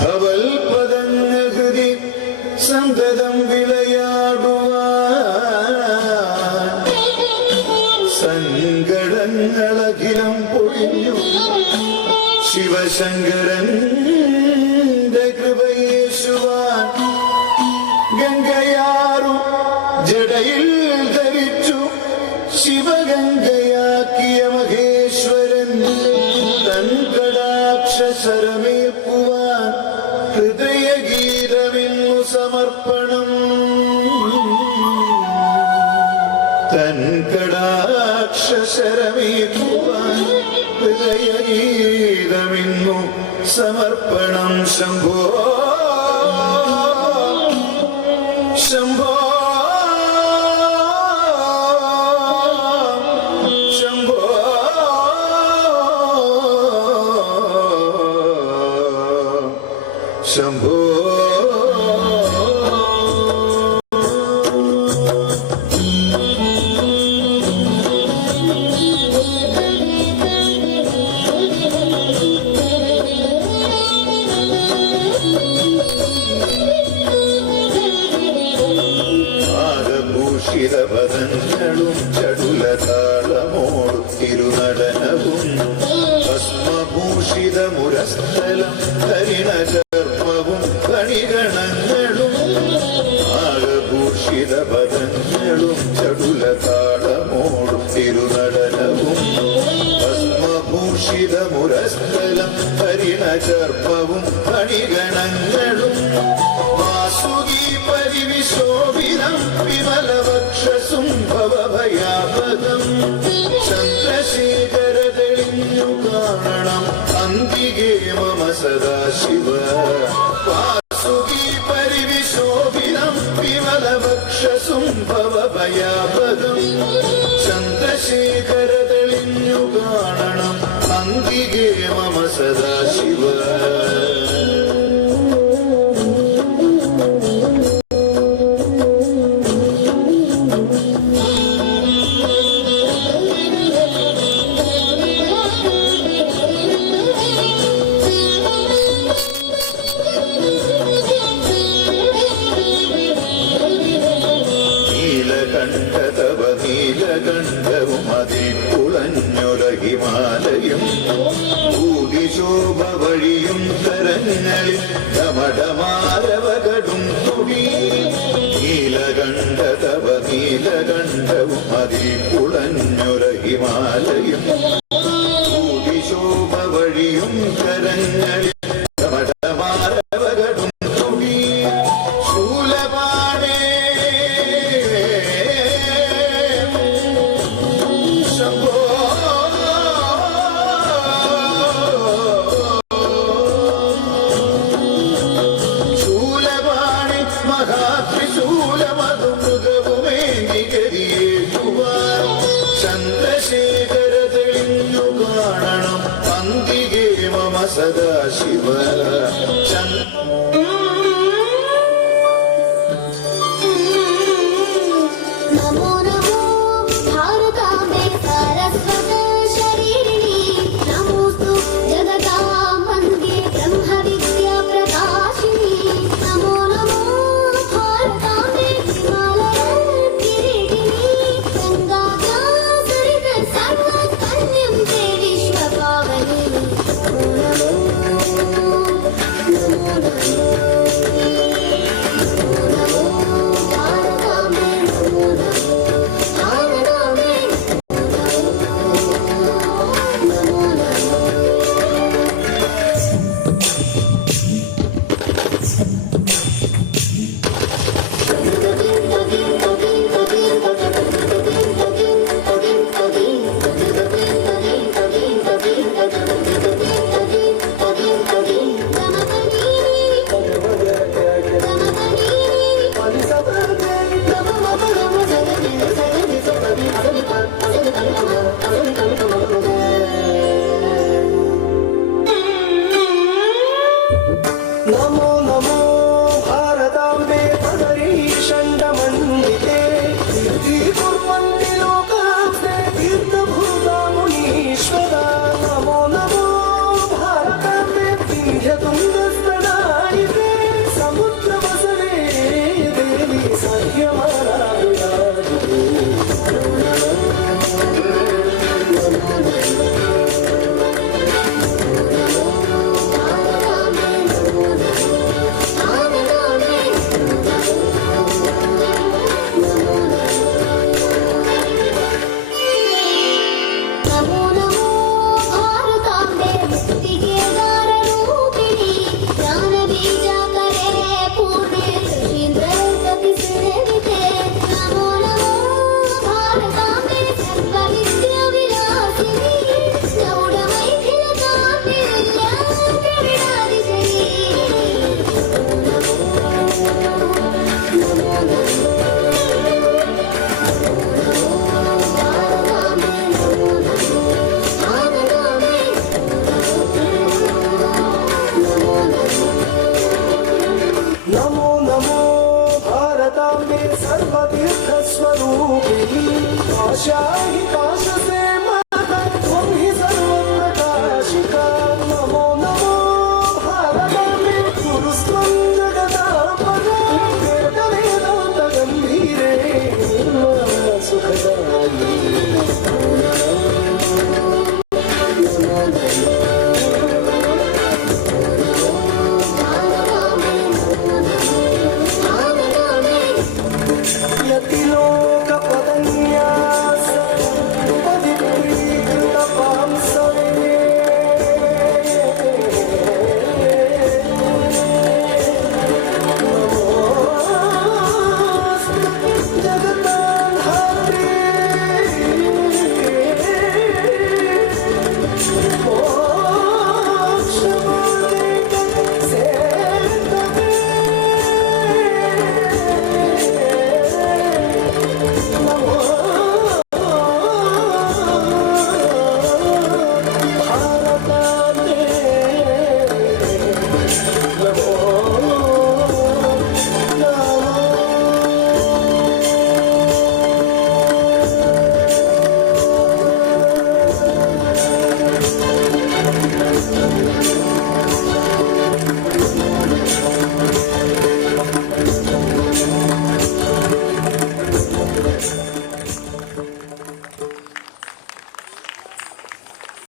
ഭവൽപദങ്ങഹൃതി സന്തതം വിളയാടുവാൻ സങ്കടങ്ങളഖിലം പൊഴിഞ്ഞു ശിവശങ്കരന്റെ കൃപയേശുവാൻ ഗംഗയാറും ജടയിൽ ധരിച്ചു ശിവഗംഗയാക്കിയ മഹേശ്വരൻ തൻ കടാക്ഷരമേൽക്കുവാൻ ഹൃദയഗീതമിന്നു സമർപ്പണം തൻ കടാക്ഷരമേൽക്കുവാൻ ഹൃദയഗീതമിന്നു സമർപ്പണം ശംഭോ ശംഭോ ശംഭോ ശംഭോ ഭൂഷിതപദങ്ങളും ചടുലതാളമോടു തിരുനടനവും ഭസ്മഭൂഷിതമുരസ്ഥലം ഹരിണചർമ്മവും കണിഗണങ്ങളും ആകഭൂഷിതപദങ്ങളും ചടുലതാളമോടു തിരുനടനവും ഭസ്മഭൂഷിതമുരസ്ഥലം ഹരിണചർമ്മവും കണിഗണങ്ങളും വാസുകി പരിവിശോഭിതം വിമലവക്ഷസും ഭവഭയാപദം ചന്ദ്രശേഖര തെളിഞ്ഞു കാണണം അന്തികേ മമ സദാശിവ വാസുകി പരിവിശോഭിതം വിമലവക്ഷസും ഭവഭയാപദം ചന്ദ്രശേഖര തെളിഞ്ഞു കാണണം അന്തികേ മമ സദാശിവ നീലകണ്ഠവും അതികുളഞ്ഞൊരഹിമാലയും ഭൂതിശോഭ വഴിയും തരങ്ങളിൽ ഡമഡമാരവകടും തുടി നീലകണ്ഠതവ നീലകണ്ഠവും അതികുളഞ്ഞൊരഹിമാലയും ഭൂതിശോഭ വഴിയും തരങ്ങളിൽ ഡമഡമാരവകടും തുടി ശൂലപാടേ ശൂലപാണി മഹാത്രിശൂലമതുമൃഗവുമേകികരിയേക്കുവാൻ ചന്ദ്രശേഖര തെളിഞ്ഞു കാണണം അന്തികേ മമ സദാശിവ सर्वतीर्थस्वरूपिणी काशाहि काश